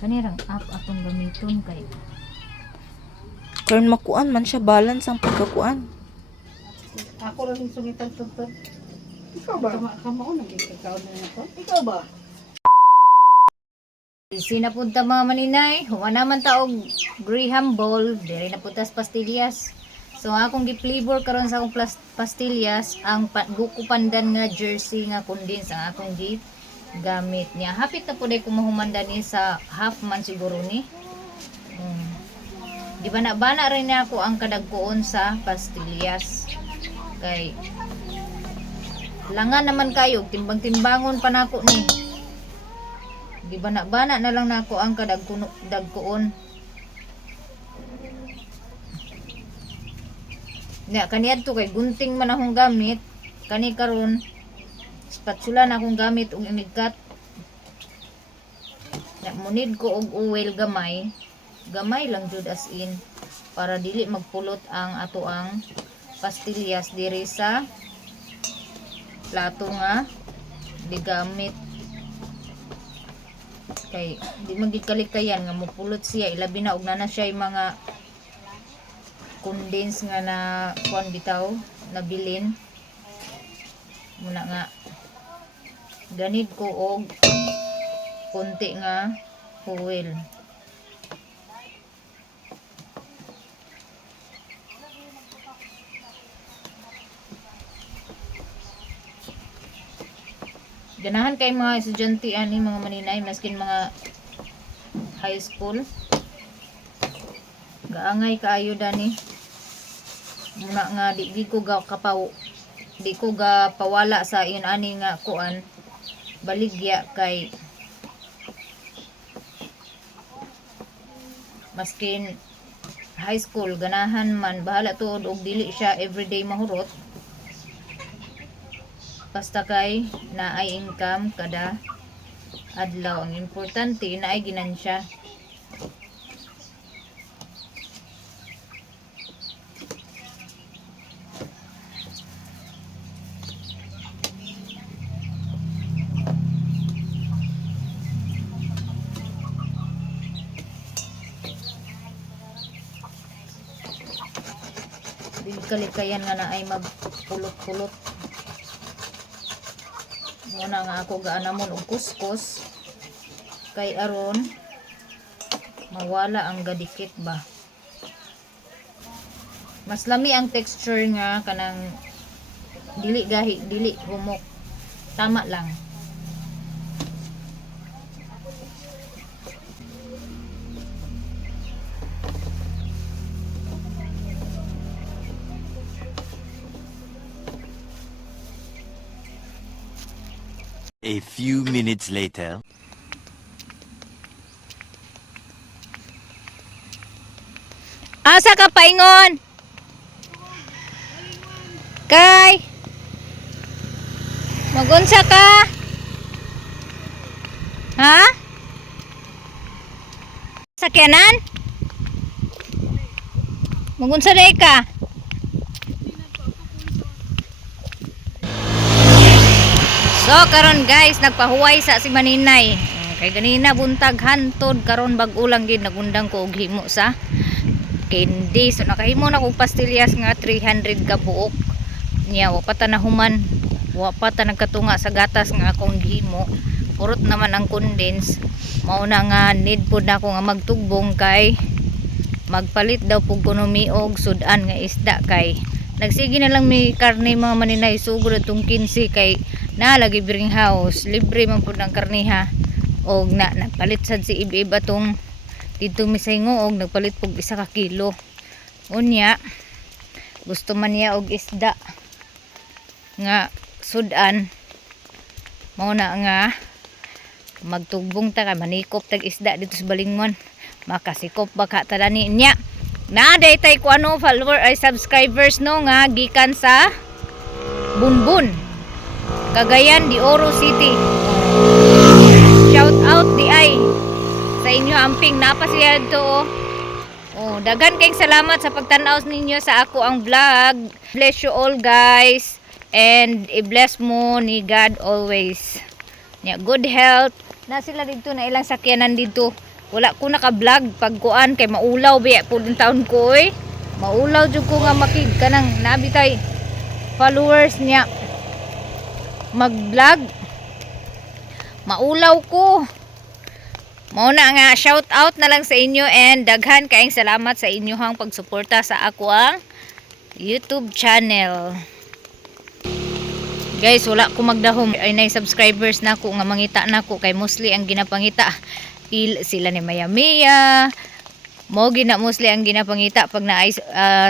Kanirang app akong gamiton kay Karon makuan man siya balance ang pagkakuan. Ako lang yung sungitan tuntun. Ikaw ba? Kamo na gikakaon na ako. Ikaw ba? sinapunta mga maninay, huwa naman taog Graham Ball, dire na putas pastillas. So akong gi-flavor karon sa akong pastillas ang Guko Pandan nga jersey nga condense ang akong gi gamit niya. Hapit na pud ay kumahumanda ni sa half man siguro ni. Di ba na bana rin ako ang kadagkoon sa pastillas. Kay langan naman kayo timbang-timbangon pa nako ni. Di ba na bana na lang nako ang kadagkoon. Nya kaniadto kay gunting man akong gamit, kani karon spatula na akong gamit og imigkat. Nya munid ko og oil gamay. Gamay lang jud as in para dili magpulot ang ato ang pastillas diri sa plato nga digamit. Kay di magikalikkayan nga mupulot siya, ilabi na og na siya yung mga condense nga na kuan bitaw nabilin muna nga ganid ko og konti nga oil. Ganahan kay mga estudyante ani mga maninay maskin mga high school. Gaangay kaayo dani. Muna nga di ko ga kapaw. Di ko ga pawala sa iyon ani nga kuan. Baligya kay maskin high school ganahan man bahala tuod og dili siya everyday mahurot. Basta kay naay income kada adlaw. Ang importante naay ginansya. Dili kalikayan nga naay magpulot-pulot. Muna nga ako gaanamon og kuskus kay aron mawala ang gadikit ba. Mas lami ang texture nga kanang dili gahi, dili humok. Tama lang. A few minutes later. Asa ka paingon? Kay magunsa ka? Ha? Sakyanan? Magunsa day ka? So karon guys, nagpahuway sa si Maninay. Kay ganina buntag hantod karon bag-ulang gid nagundang ko og himo sa candy. So nakahimo na kog pastillas nga 300 ka buok. Nya wa pa ta nahuman. Wa pa ta nagkatunga sa gatas nga akong gihimo. Purot naman ang condense. Mao na nga need pud nako nga magtugbong kay magpalit daw pug kuno miog sudan nga isda kay nagsige na lang mi karne mga Maninay sugod atong 15 kay na lagi bring house libre man pud ang karniha og nagpalit sad si Ibib atong dito misayngo og nagpalit pug 1 ka kilo unya gusto man niya og isda nga sudan mao na nga magtugbong ta ka manikop tag isda dito sa Balingmon makasikop baka tadani niya na daytay ko ano follower ay subscribers no nga gikan sa Bunbun Cagayan de Oro City. Shout out di ay sa inyo amping napa siya dito dagan kayong salamat sa pagtanaw ninyo sa ako ang vlog. Bless you all guys and i-bless mo ni God always. Good health. Na sila dito na ilang sakyanan dito Wala ko naka-vlog pag kuan kay maulaw biya po din taon ko oy. Maulaw jud ko nga makig kanang nabitay followers niya. Mag-vlog. Maulaw ko. Mauna nga shout out na lang sa inyo and daghan kaayong salamat sa inyohang pagsuporta sa ako ang YouTube channel. Guys, wala ko magdahom ay nay subscribers na ko nga mangita na ko kay mostly ang ginapangita sila ni Maya Mia. Mo gina mostly ang ginapangita pag naay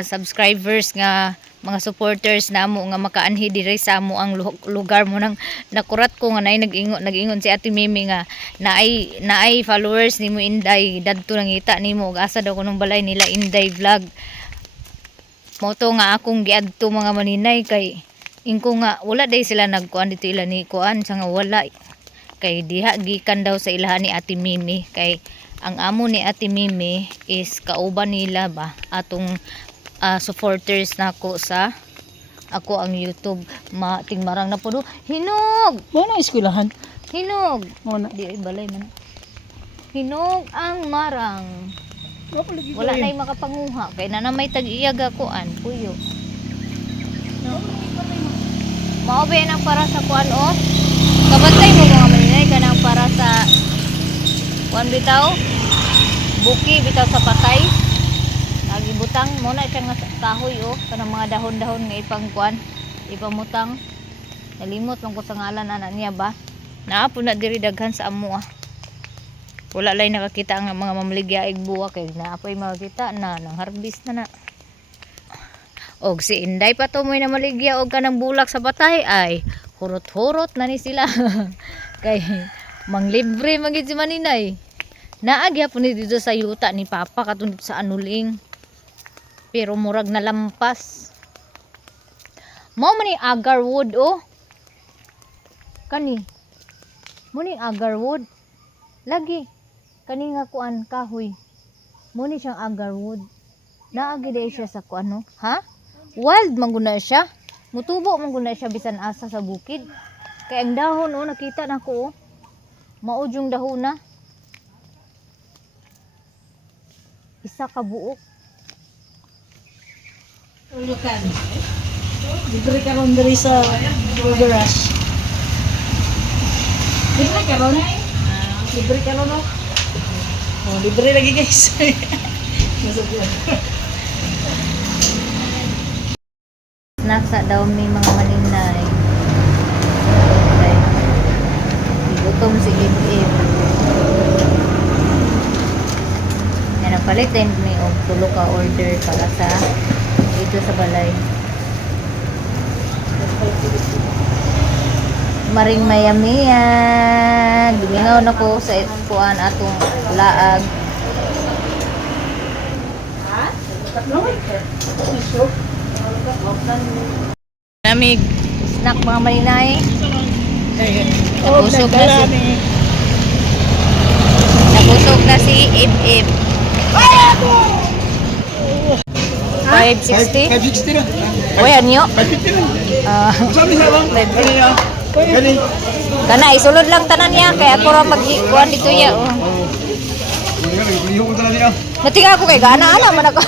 subscribers nga mga supporters na mo nga makaanhi diri sa mo ang lugar mo nang nakurat ko nga nag-ingon si Ate Mimi nga naay followers nimo Inday dadto nangita nimo asa daw kunong balay nila Inday vlog. Mo to nga akong giadto mga maninay kay ingko nga wala day sila nagkuan dito ila ni kuan sa nga wala kay diha gikan daw sa ilahan ni Ate Mimi kay ang amo ni Ate Mimi is kauban nila ba atong supporters nako sa ako ang YouTube tingmarang na po do hinog Mo na eskwelahan. hinog Mo na. di ay balay man hinog ang marang wala na yung makapanguha kay na may tag-iyaga kuan puyo mao ba yan ang para sa kuan o kabantay mo mga maninay kanang para sa kuan bitaw buki bitaw sa patay nagibutang mo na siya nga kahoy o kanang mga dahon-dahon nga ipang kuan ipamutang nalimot lang ko sa ngalan ana niya ba naa po na diri daghan sa amo wala lay nakakita ang mga mamaligyaig buwa kay naapoy makita na nang harvest na og si Inday pa to mo'y na maligya og kanang bulak sa patay ay hurot-hurot na ni sila kay manglibre magid si maninay naagya po ni dito sa yuta ni Papa katong dito sa anuling pero murag na lampas mo man ni agarwood oh kani mo ni agarwood lagi kani nga kuan kahoy mo ni siyang agarwood naagi day siya sa kuan no ha wild man guna siya mutubo man guna siya bisan asa sa bukid kay ang dahon oh nakita nako oh mao jung dahon na isa ka buok Ulukan. Libre ka ron diri sa garage. Libre ka ron? Libre ka ron no? Oh, libre lagi guys. nasa daw may mga maninay gutom si Im yan napalit din may tulo ka order para sa dito sa balay maring mayamiya gimingaw na ko sa kuan atong laag namig snack mga maninay nabusog na si Im 560 560 na. oy anyo 550 na. Sabi sa lang. Gani. kana isulod lang tanan niya kay ako ra magkuan dito ya oh. Liho ko tala niya. Natinga ako kay gana ana man ako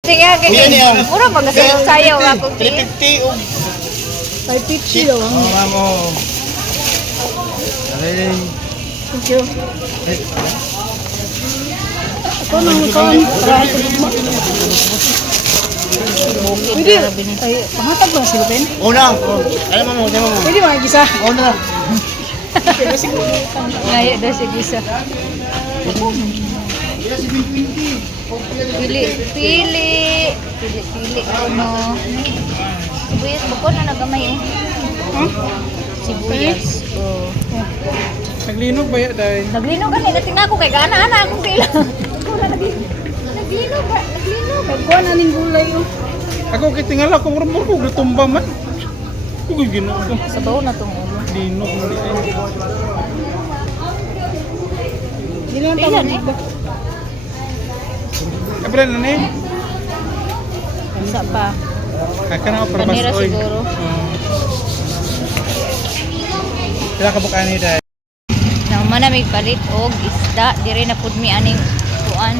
tinga kay mura magasayaw ako 350 og 550 daw. mamo. Ay. Thank you. Ako nang kon para sa lugma. Pwede. Ay, pangatag ba sila pen? Una. Alam mo, demo mo. Pwede mga gisa. Una. ngayo daw si Gisa pili ano sibuyas buko na nagamay sibuyas oh Naglinog ba ya dai? naglinog gani natinga ko kay gana ana akong sila naglinog Pagkuhan na ning gulay oh. Ako kitingala ko murmur ko gutumba man. Ko gino ko. sabaw na tong ulo Linog mo di ay. Dilan ta Dilan, eh. ba? Kabra na ni. isa pa Aka na para Panira bas oy. siguro. Kila ka bukan ni dai. nang manamig palit og isda dire na pud mi aning kuan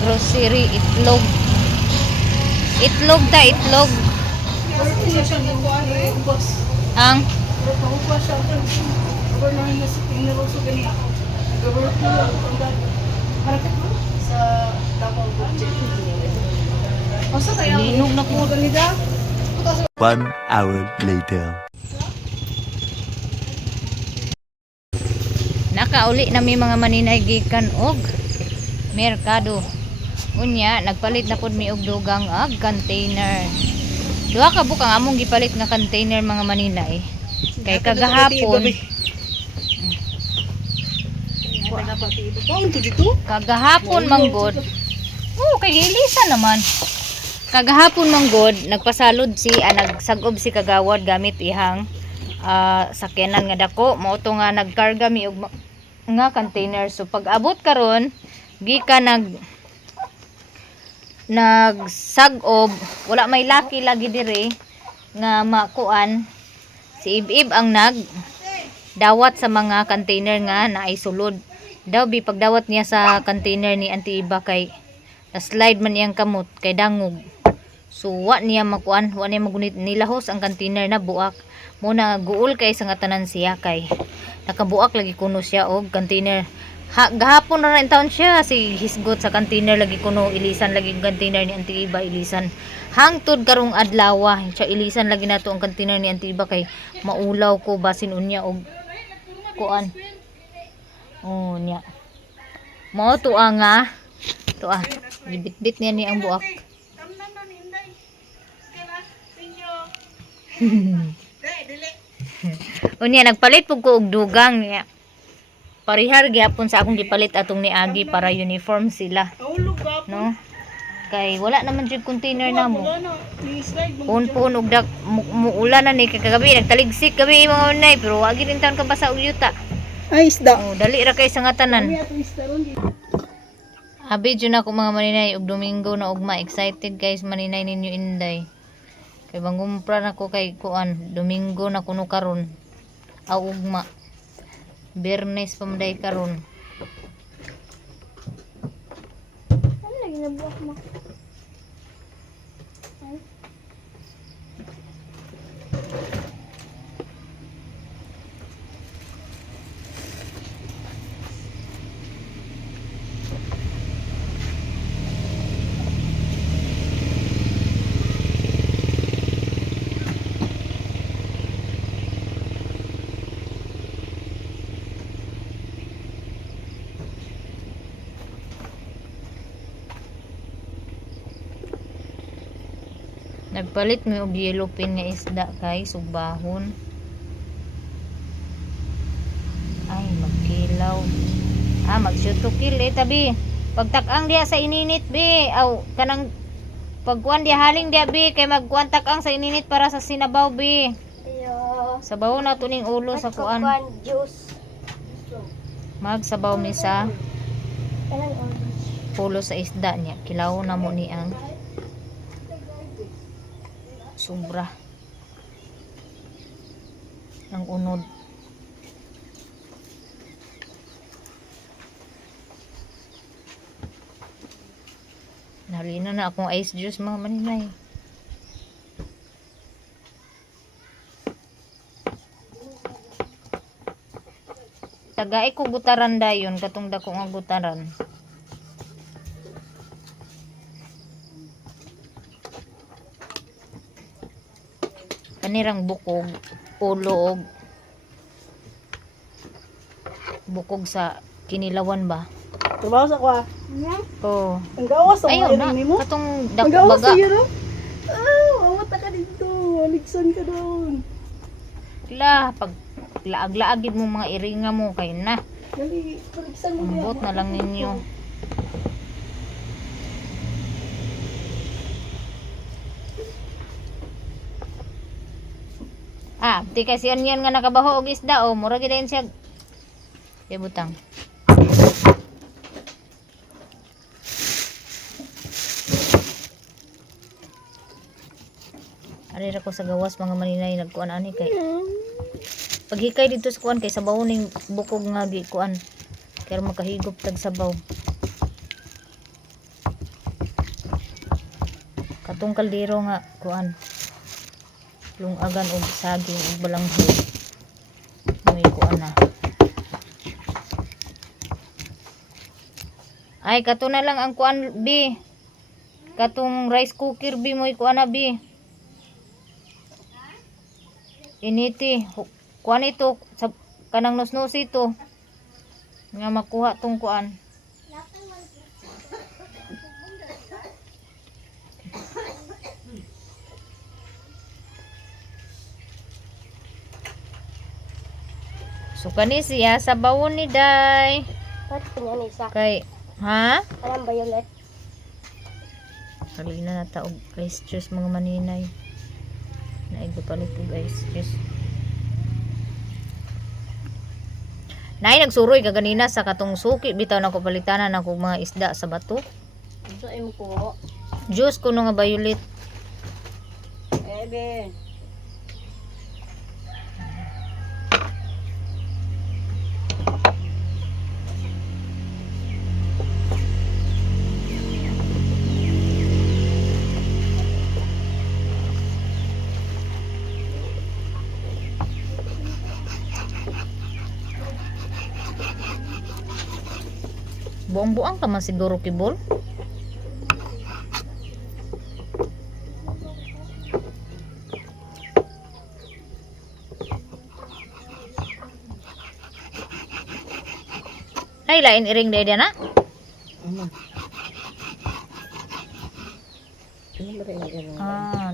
grocery itlog ta itlog ang linog na po. 1 hour later. Nakauli na mi mga maninay gikan og merkado. Unya nagpalit na pud mi og dugang ag container. Duha ka bukang among gipalit nga container mga maninay. Kay kagahapon manggod. Oh, kay ilisan naman. Kagahapon manggod nagpasalod si nagsag-ob si kagawad gamit ihang sakyanan nga dako mao to nga nagkarga mi og nga container. So pag abot karon gika nagsag-ob wala may laki lagi dire nga makuan si Ibib ang dawat sa mga container nga naay sulod daw bi pagdawat niya sa container ni Auntie Iba kay na-slide man iyang kamot kay dangog. So wa niya makuan, wa niya magunit nilahos ang container na buak. Muna guol kay sa nga tanan siya kay nakabuak lagi kuno siya og container. Gahapon na rin taon siya si hisgot sa container lagi kuno ilisan lagi ang container ni Auntie Iba ilisan. Hangtod karong adlaw siya ilisan lagi nato ang container ni Auntie Iba kay maulaw ko basin unya og kuan. Oh niya. Mao to nga bit-bit niya ni ang buak. Unya nagpalit pug ko og dugang niya. Parihar gyapon sa akong gipalit atong ni Agi para uniform sila. No? Kay wala naman jud container namo. Pun og dak muulan na ni kagabi nagtaligsik gabi mga unay pero wa gid taon ka basa og yuta. Ay, isda. Oh, dali ra kay sa nga tanan. Abi jud na ko mga maninay og Domingo na ugma excited guys maninay ninyo Inday. Kay bangumpra na ko kay kuan Domingo na kuno karon. Aw ugma. Biyernes pamaday karon. Ano lagi nabuak mo? Nagpalit mi og yellow pin nga isda kay sugbahon. Ay magkilaw. Mag-shoot to kill tabi. Pagtak-ang diha sa ininit bi. Aw kanang pagkuan diha haling diha bi kay magkuan tak-ang sa ininit para sa sinabaw bi. Yo. Sabaw na to ning ulo sa kuan. Juice. Magsabaw mi sa Kanang orange. pulo sa isda niya. Kilaw na mo ni ang sobra ang unod. Nalina na akong ice juice mga maninay. Tagay ko gutaran dayon katong dako nga gutaran. Kanirang bukog, ulo og bukog sa kinilawan ba? Trabaho sa kwa. Oh. Ang gawas sa Ayaw na. mga mo. Katong Ang dako gawas baga. sa iyo, no? Awat ka dito. Aligsan ka doon. La, pag laag-laagid mo mga iringa mo kay na. Dali, aligsan mo Ambot na lang ninyo. Di kasi yan nga nakabaho og isda o mura gid siya. Kay butang. Ari ra ko sa gawas mga maninay nagkuan ani kay paghikay dito sa kuan kay sabaw ning bukog nga gi kuan. Kaya makahigop tag sabaw. Katong kaldero nga kuan. Lungagan og saging ug balanghoy. May kuan na. Ay kato na lang ang kuan bi. Katong rice cooker bi mo kuan na bi. Initi kuan ito sa kanang nusnos ito. Nga makuha tong kuan. So kani siya sa bawon ni Day. Ba't pinyan isa? Kay ha? Parang violet. Halina na ta og ice juice mga maninay. Naigo palit og ice juice. Nay nagsuroy ka ganina sa katong suki bitaw na ko palitanan ako mga isda sa bato. So, imo ko. Juice kuno nga violet. Ebe. Buang-buang ka man siguro kibol. Ay lain iring dia na.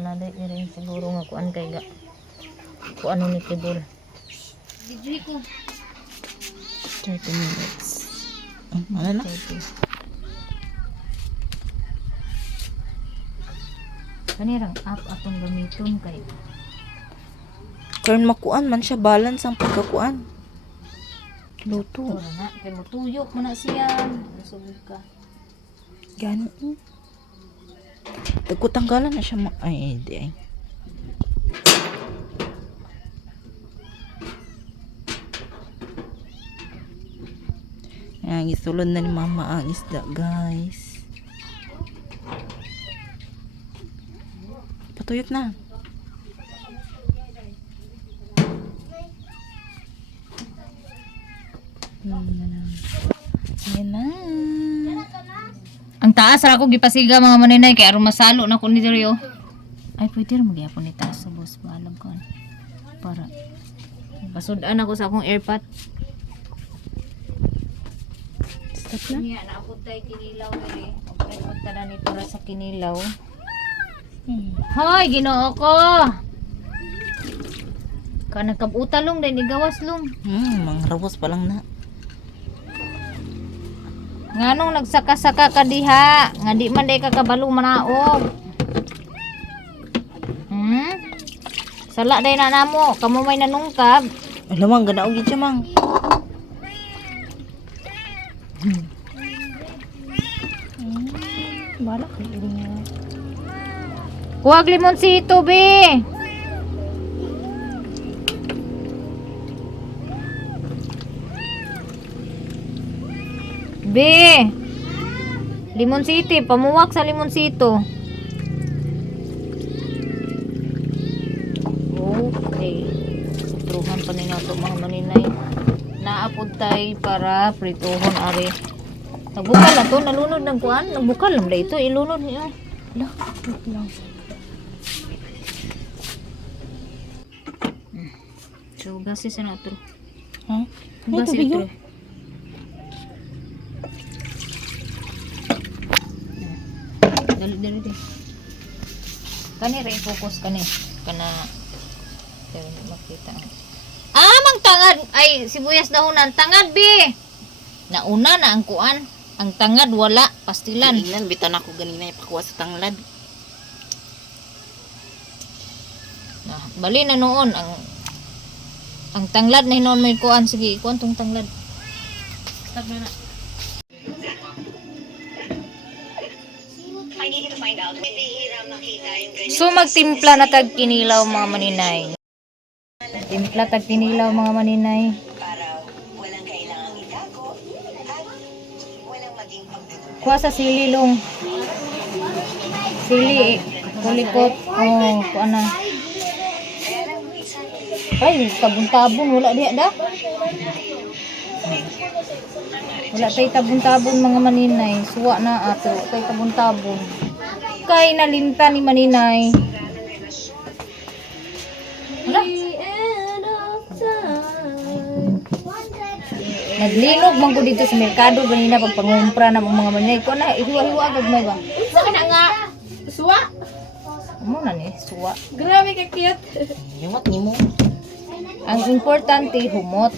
Nada iring siguro nga kuan kay ga. Kuan ni kibol. Video ko. 30 minutes. Ano na? Kanirang app atong gamiton kay Karon makuan man siya balance ang pagkakuan. Luto. ora na kay motuyok mo na siya. Nasugod ka. Gani. Tagkutanggalan na siya ay di ay. Ang isulod na ni mama ang isda, guys. Patuyot na. Yan na. Ang taas ra ko gipasiga mga maninay kay aron masalo na ko ni diri oh. Ay pwede ra magyapon ni taas sa boss alam ko. Para pasudan ako sa akong airpot. Stop na. Niya na ako tay kinilaw diri. Okay, punta na ni para sa kinilaw. Hoy, Ginoo ko. Kana kabuta long dai ni gawas long. Mga rawos pa lang na. Nganong nagsaka-saka ka diha, nga di man day ka kabalo manaog. Sala day na namo, kamo may nanungkab. Alamang ganaog gid siya mang. Balak ni iring. Huwag limonsito, be. Be. Limonsito, pamuwak sa limonsito. Okay. Sutruhan pa ninyo ito mga maninay. Naapod tayo para prituhon ari. Nagbukal na to, nalunod ng kuan. Nagbukal lang ito, ilunod niyo. Lah, wait lang. So, gasis na ito. Ha? Gasis tubig ito. yun. Dali, dali, dali. Kani rin focus kani. Kana. Pero makita. Mang tangad. Ay, sibuyas dahonan. Tangad, be. Nauna na ang kuan. Ang tangad wala. Pastilan. Ilan bitan ako ganina ipakuha sa tanglad. Nah, bali na noon ang tanglad na hinon may kuan. Sige, kuan tong tanglad. Stop na na. So magtimpla na tag kinilaw mga maninay. Timpla tag tinilaw mga maninay. Kuha sa sili long. Sili, kulikot. Oh, kuha na. Ay, tabon-tabon. Wala diya da. Wala tayo tabon-tabon mga maninay. Suwa na ato. Wala tayo tabon-tabon. Kay nalinta ni maninay. Wala. Naglinog man ko dito sa merkado ganina pag pangumpra na mga maninay. Kuha na, ihiwa-hiwa agad may ba? Saan na nga? Suwa? Amo na ni, suwa. Grabe ka cute. Liwat ni mo. Ang importante, humot.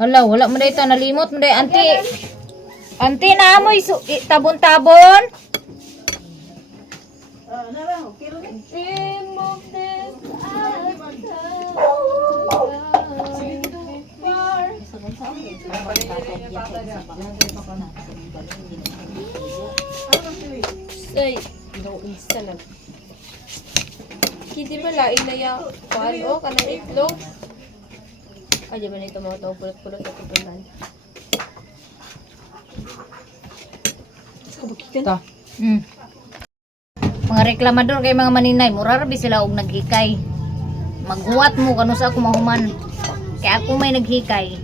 Hala, wala mo dito, nalimot mo dito, auntie. Auntie, naamoy tabon-tabon. Ay, isa lang. Kiti ba lain na ya? Ano? Kanang itlog? Ay, di ba na ito mga tao pulot-pulot at itulan? Ta. Mga reklamador kay mga maninay, mura rabi sila og naghikay. Maghuwat mo kanu sa ako mahuman. Kaya ako may naghikay.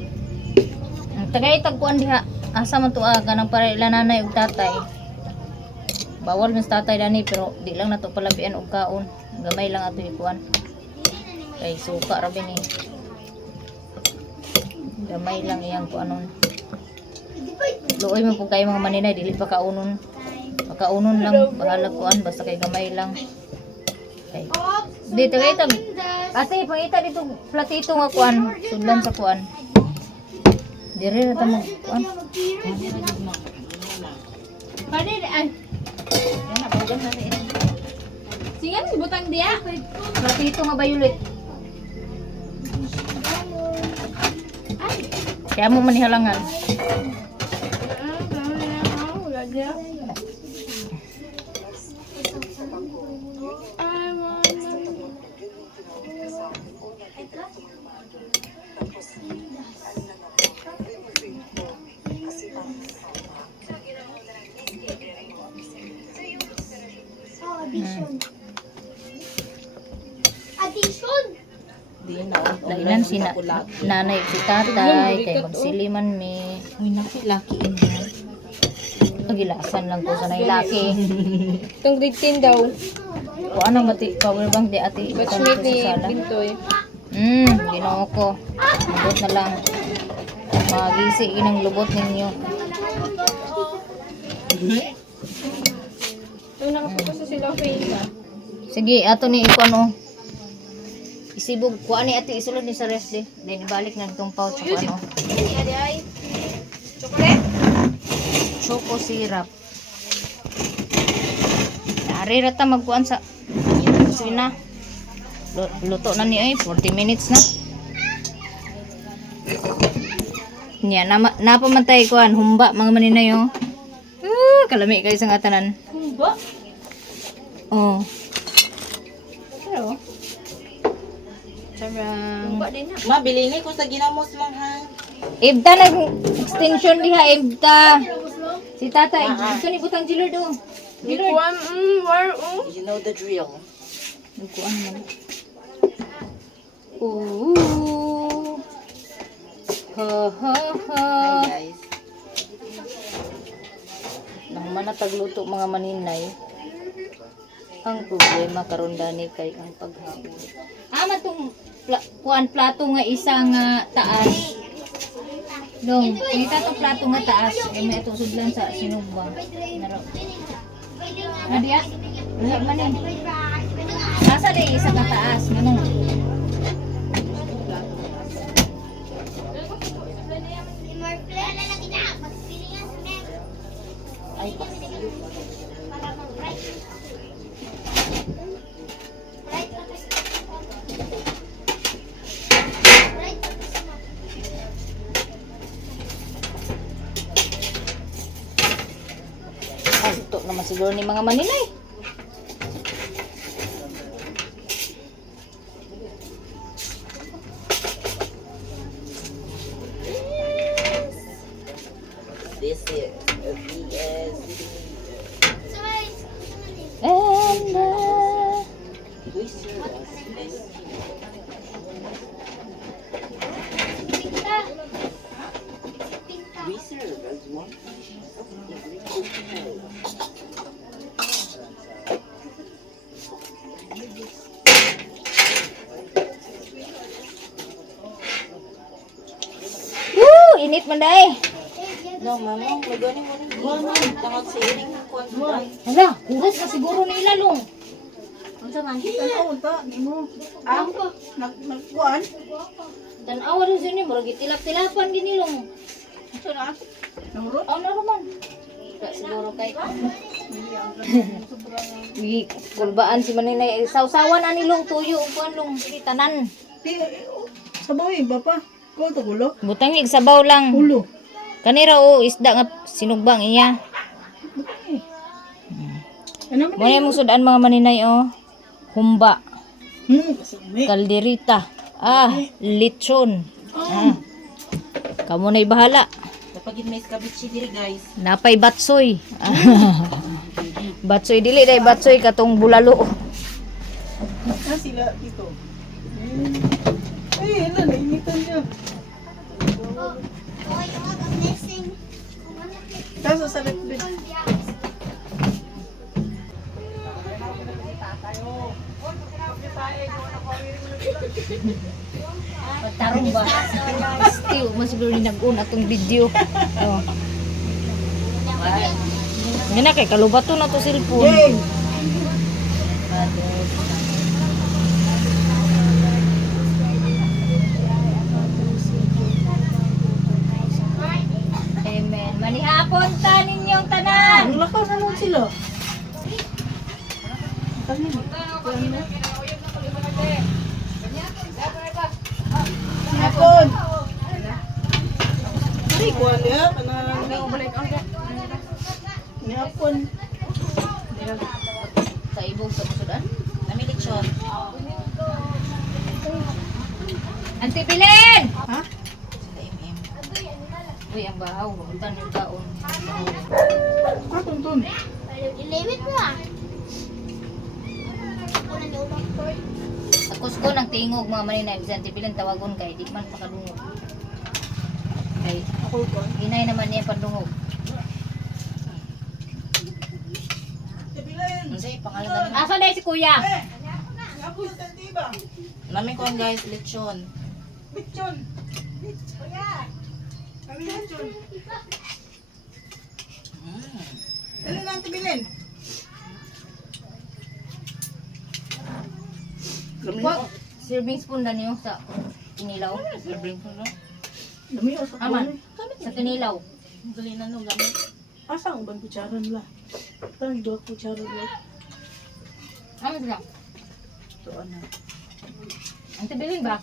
Ang tagay tagkuan diha, asa man tuwa kanang para ila nanay ug tatay. Bawal mas tatay dani pero di lang nato palabian og kaon. Gamay lang ato ikuan. Kay suka rabi ni. Gamay lang iyang kuanon. Luoy man po kayo mga maninay, dili pa kaunon. Pakaunon lang, bahala kuan basta kay gamay lang. Okay. Dito ito. Ate, pangita dito platito nga kuan, sudlan sa kuan. Dire ra ta mo kuan. Pwede ay. Sige, si butang dia. Platito nga violet. Kaya mo man halangan. Wala dia. Lainan si nanay ug si tatay kay magsiliman mi. Uy, naku, laki in. Pagilasan lang ko sa nay laki. Itong grade 10 daw. Kuan ang bati power bank di ate. Batchmate ni Sala. Bintoy. Ginoo ko. Lubot na lang. Magisi inang lubot ninyo. Ito nakapokus sa sila face. Sige, ato ni ikon oh. Isibog kuan ni ate isulod ni sa rest di. Then ibalik na itong pouch ko ano. Adi ay. Chocolate? Choco syrup. Ari ra ta magkuan sa kusina. Luto na ni ay 40 minutes na. Nya napamantay kuan humba mga maninay oh. Kalami kayo sa atanan. Humba? Oh. Pero, Sarang. humba din na. Ma, bilini ko sa ginamos manghang. Ibta nag extension diha ibta. Si tatay, ito ni butang jilor do. Jilor. Kuwan, war, You know the drill. Nagkuan man. Ooh. Ha ha ha. Hi guys. Nang manatagluto mga maninay. Ang problema karon dani kay ang paghaon. Man tong kuan plato nga isa nga taas. Dong, kita to plato nga taas. Kay may ato sudlan sa sinugba. Naro. Nadia? Wala man eh. Nasa di isa ka taas, manong. Ay, siguro ni mga maninay. And Woo! Init man day. No, mama, may ganing mo rin. Tangod sa ining kuan. Hala, kuros na siguro ni ilalong. Nagkuan? Tanawa rin sini, murag itilap-tilapan ginilong. Aw na raman. Siguro kay kulbaan si Maninay. Sausawan na nilong tuyo ug kuan long tanan. Sabaw ba pa? Ko to gulo? Butangig sabaw lang. Ulo. Kanira o isda nga sinugbang iya. Ano Mo na mong sudan mga Maninay oh. Humba, kasami. kalderita, lechon. Kamu na'y bahala. Dapat may kabichi diri guys. Napay batsoy. Batsoy dili day batsoy katong bulalo. Sila dito. Ay, ilan na initan niya. Kaso sa litbit. Tarong ba? Still, mas siguro ni nag-un atong video. Oh. Yan na kay kalubato na to cellphone. Yay! Amen. Manihapon ta ninyong tanan. Ang lakas naman sila. Hapon. Ay, kuha niya. Ni hapon. Sa ibong sa musudan. Nami lechon. Auntie Pilen! Ha? Uy, ang bahaw. Huwag yung taon. Ah, tuntun. Ilimit mo ah. Takos ko ng tingog mga Maninay. Si Auntie Pilen tawagon kay di man pakadungog. Kay Ako ko. hinay naman niya padungog. Tibilan. Kasi pangalan na Asa na si kuya? Ako yung tantiba. namin ko guys, lechon. Lechon. Kuya. Kami lechon. Dali lang tibilin. Wag. Serving spoon na niyo sa kinilaw. Serving ko no. Dami o sa Aman. Sa kinilaw. Dali na no gamit. Asa ang bang kutsaran la? Parang dua kutsaran la. Ano sila? Tuan na. Auntie Pilen ba?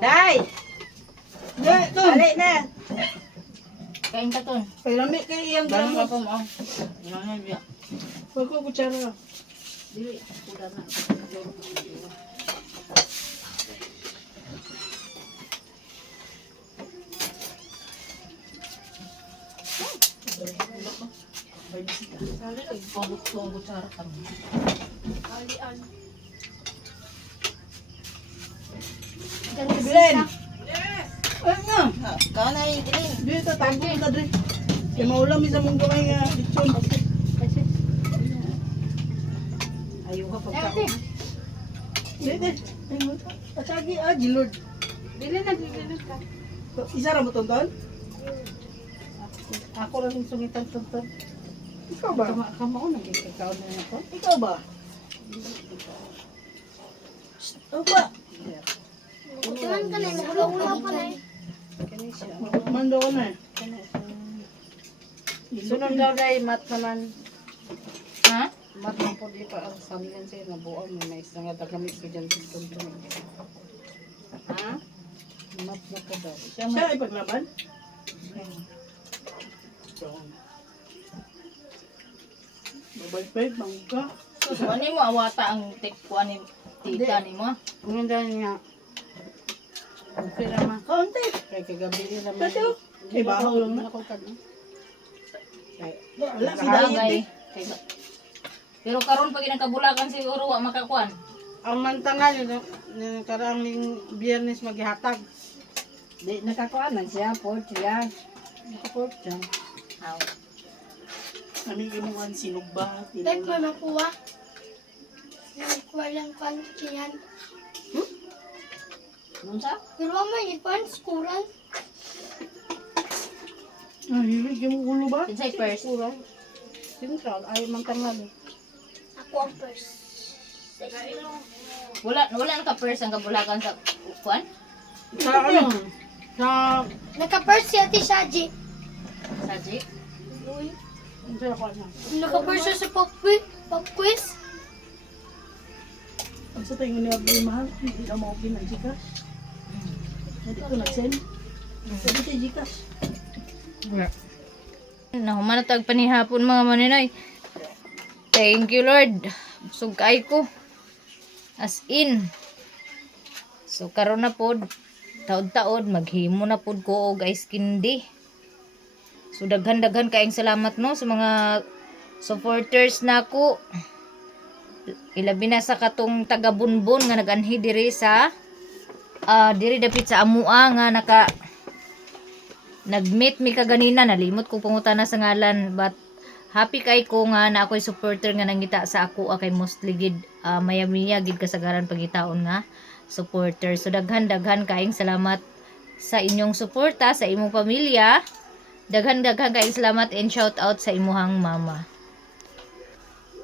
Dai! Dai, to. Balik na. Kain ka ton. Pailami kay iyang Dali gamot. pa mo. Ino na biya. Wag ko kutsara. Dili. Kuda na. Pabot ko ang kutsara ka. Tibilin. Yes. Ay nga. Ka na idiling. Dito tampo ka dre. Kay maulam isa mong gamay nga lechon. Ayaw ka pagka. Dito. Ay mo. Patsagi Gilord. Bili na ka. Isa ra mo tonton? Ako lang yung sungitan tuntun. Ikaw ba? Kama ko nagkikikaw na ako. Ikaw ba? Ikaw ba? Kutulan ka na, nagulaw ka na eh. Mando ko na eh. Sunod daw dahil mat naman. Ha? Mat na po di pa ang samihan sa'yo na buwan mo na isang nga tagamit ko dyan sa tuntun. Ha? Mat na po daw. Siya ay paglaban? Bye-bye, bangka. So, ano mo awata ang kuan ni tita ni mo? Ang ganda niya. Okay naman. Kaunti. Kaya kagabi nila naman. Dati Kay bahaw lang na. Ako ka na. Wala si Bagay. Pero karon pag nagkabulakan siguro wa makakuan. Ang mantangal yun, karang biyernes maghihatag. Di nakakuha man siya po siya. Nakaport siya. Aw. Kami ginuan sinugba. Ba't mo nakuha? Walang kantihan. Nun sa? Pero man, ipan, skuran. Hilig yung ulo ba? Kinsay first? Kurang. Sintral, ay mantangal. Ako ang first. Wala nang ka first ang kabulakan sa kuan? Sa ano? Sa... Naka-first si Ate Shaji. Saji. Uy. Sa ako na. Naka-first siya sa pop quiz. Ang sa tayo ni Abdul Mahal, hindi na ma-open ang Gcash. Hindi ko nag-send. Sabi kay Gcash. Nahumanatag panihapon mga maninoy. Thank you Lord. Busog kay ko. As in. So karon na pod taod-taod maghimo na pod ko og ice candy. So daghan-daghan kaayong salamat no sa mga supporters nako. Ilabi na sa katong taga Bunbon nga nag-anhi diri sa diri dapit sa amua nga nag-meet mi kaganina, nalimot ko pangutana sa ngalan, but happy kay ko nga na ako'y supporter nga nangita sa ako kay mostly gid maya-maya gid kasagaran pagitaon nga supporter. So daghan-daghan kaayong salamat sa inyong suporta sa imong pamilya. Daghan-daghan kaayong salamat and shout out sa imuhang mama.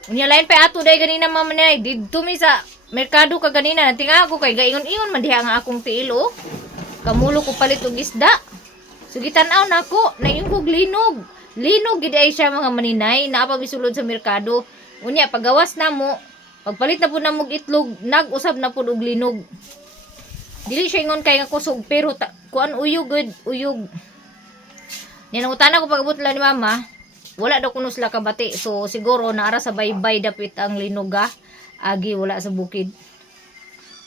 Unya lain pa ato day ganina mama nay didto mi sa merkado kaganina natinga ako kay gaingon-ingon man diha nga akong tiilo. Kamulo ko palit og isda. So gitanaw nako na yung linog. Linog gid ay siya mga maninay na pa misulod sa merkado. Unya pagawas na mo, pagpalit na pud na mo itlog, nag-usab na pud og linog. Dili siya ingon kay nga kusog pero kuan uyog good, uyog. Yan ang utana ko pagabot la ni mama, wala daw kuno sila kabati. So siguro naara sa baybay dapit ang linog agi wala sa bukid.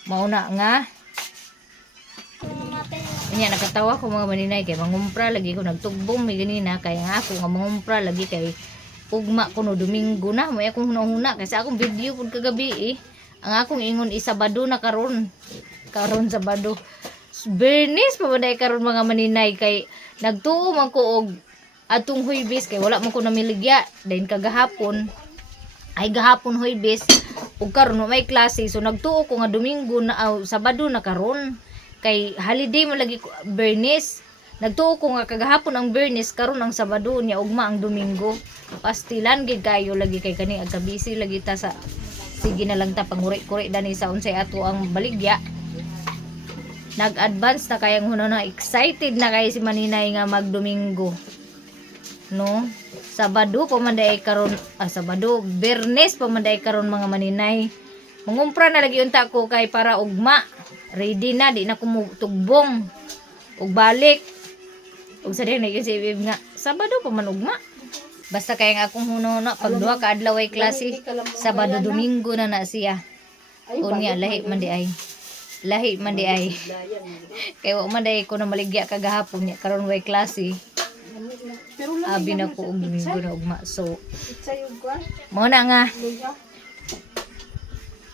Mauna nga Nya nakatawa ko mga maninay kay mangumpra lagi ko nagtugbong mi ganina kay nga ako nga mangumpra lagi kay ugma kuno Domingo na mo akong hunahuna kasi akong video pud kagabi ang akong ingon Sabado na karon Sabado Bernis pa man karon mga maninay kay nagtuo man ko og atong Huwebes kay wala man ko namiligya dayon kagahapon ay gahapon Huwebes ug karon may klase so nagtuo ko nga Domingo na Sabado na karon kay holiday mo lagi Bernis. Nagtuo ko nga kagahapon ang Bernis karon ang Sabado niya ugma ang Domingo. Pastilan gid kayo lagi kay kani agka busy lagi ta sa sige na lang ta panguri-kuri dani sa unsay ato ang baligya. Nag-advance na kayang huno na excited na kay si Maninay nga mag-Domingo. No? Sabado pa man day karon Sabado, Bernes pa man day karon mga maninay. Mangumpra na lagi unta ko kay para ugma. Ready na, di na kumutugbong. Ug balik. Ug sa din na yun si Ibib nga, Sabado pa man ugma. Basta kaya nga akong hununa, pag duha ka adlaw ay klase, Sabado, Domingo na na siya. Unya, lahi man di ay. Lahi man di ay. Kaya wa man di ko na maligya kagahapon niya, karon way klase. Abi na ko og Domingo na ugma. So, mo na nga.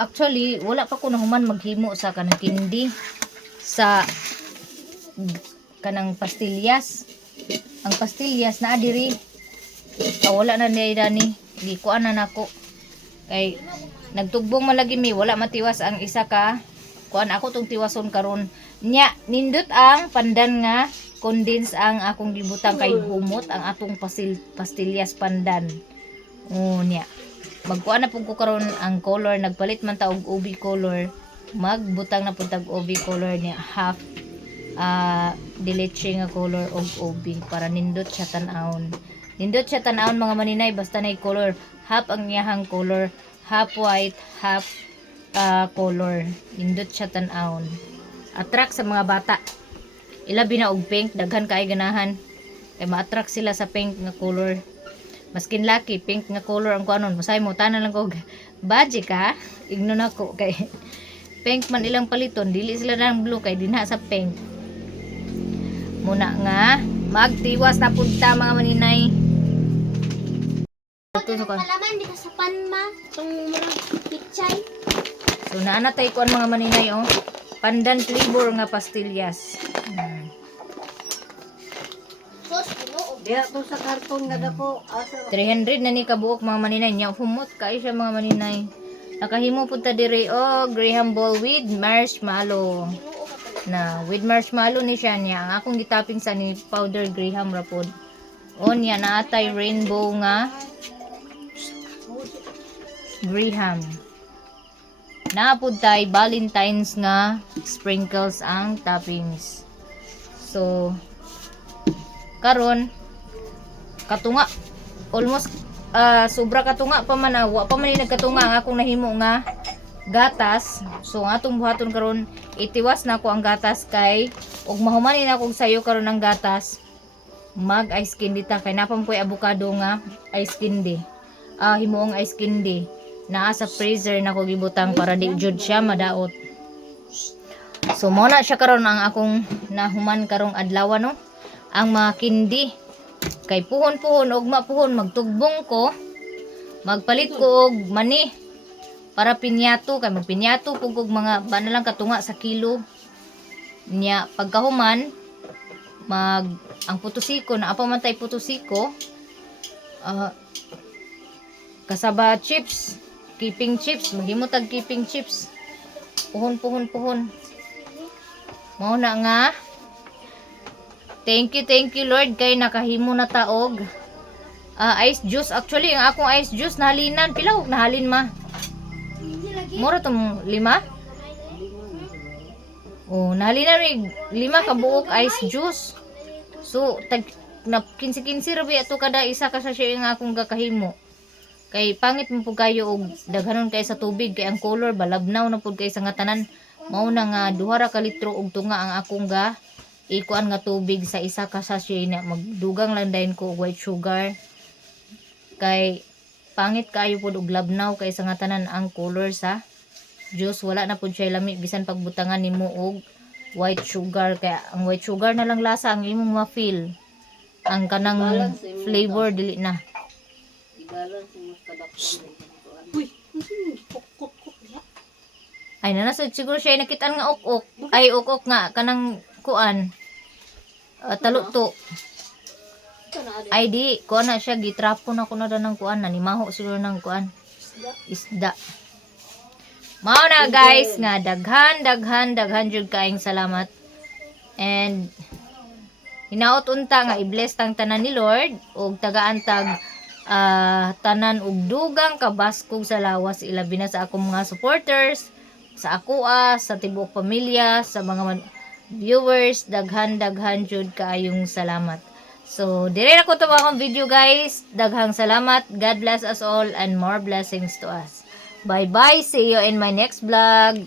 Actually, wala pa ko nahuman maghimo sa kanang kindi sa kanang pastillas. Ang pastillas na diri. Wala na niya dani. Di ko ana nako. Kay nagtugbong malagi mi wala matiwas ang isa ka. Kuan ako tong tiwason karon. Nya nindot ang pandan nga condense ang akong gibutang kay humot ang atong pastillas pandan. Nya magkuha na pug ko karon ang color nagpalit man ta og UV color magbutang na pud tag UV color niya half dileche nga color og UV para nindot siya tan-awon mga maninay basta nay color half ang iyahang color half white half color nindot siya tan-awon attract sa mga bata ilabi na og pink daghan kay ganahan kay ma-attract sila sa pink nga color Maskin laki, pink nga color ang kuanon. Masay mo, tanan lang ko, budget ka, igno na ko, kay pink man ilang paliton, dili sila ng blue, kay dinha sa pink. Muna nga, magtiwas na punta mga maninay. Ito sa Palaman, di ka sa panma. Itong mga pichay. So naanatay ko ang mga maninay oh. Pandan flavor nga pastillas. Sos, puno. Diya to sa karton nga dako. Asa 300 na ni kabuok mga maninay niya. Humot kay siya mga maninay. Nakahimo punta dire oh, Graham ball with marshmallow. Na with marshmallow ni siya niya. Ang akong gitaping sa ni powder Graham rapod. O niya naatay rainbow nga Graham. Naapod tay Valentine's nga sprinkles ang toppings. So karon katunga almost sobra katunga pa man wa pa man ni nagkatunga ang akong nahimo nga gatas. So ang atong buhaton karon itiwas na ko ang gatas kay ug mahumanin na kog sayo karon ng gatas mag ice candy ta kay napam ko'y avocado nga ice candy. Himuong ice candy naa sa freezer na ko gibutang para di jud siya madaot. So mo na siya karon ang akong nahuman karong adlaw no. Ang mga candy kay puhon-puhon og mapuhon magtugbong ko. Magpalit ko og mani para pinyato kay magpinyato pug og mga ba na lang katunga sa kilo. Nya pagkahuman mag ang putusiko na apa man tay putusiko kasaba chips, keeping chips, maghimo tag keeping chips. Puhon. Mao na nga. Thank you Lord kay nakahimo na taog. Ice juice actually ang akong ice juice nahalinan pila og nahalin ma. Mura tong 5. Oh, nahalinan rig 5 ka buok ice juice. So tag na 15 rabi ato kada isa ka sachet nga akong gakahimo. Kay pangit mo pud kayo og daghanon kay sa tubig kay ang color balabnaw na pud kay sa nga tanan. Mao na nga 2 ra ka litro og tunga ang akong ga ikuan nga tubig sa isa ka sachet na magdugang lang dayon ko og white sugar. Kay pangit kayo pud og labnaw kay sa nga tanan ang color sa juice wala na pud siya lami bisan pagbutangan nimo og white sugar kay ang white sugar na lang lasa ang imong ma-feel. Ang kanang flavor dili na. Ay nanasod siguro siya nakitaan nga ok-ok. Ay ok-ok nga kanang kuan. Taluto. Ay di kuan na siya gitrapo na ko na ng kuan na nimaho siguro ng kuan. Isda. Mao na guys nga daghan jud kaayong salamat. And hinaot unta nga i-bless tang tanan ni Lord og tagaan tag tanan og dugang kabaskog sa lawas ilabi na sa akong mga supporters sa akoa sa tibuok pamilya sa mga viewers daghan jud kaayong salamat. So dire na ko to akong video guys. Daghang salamat. God bless us all and more blessings to us. Bye bye, see you in my next vlog.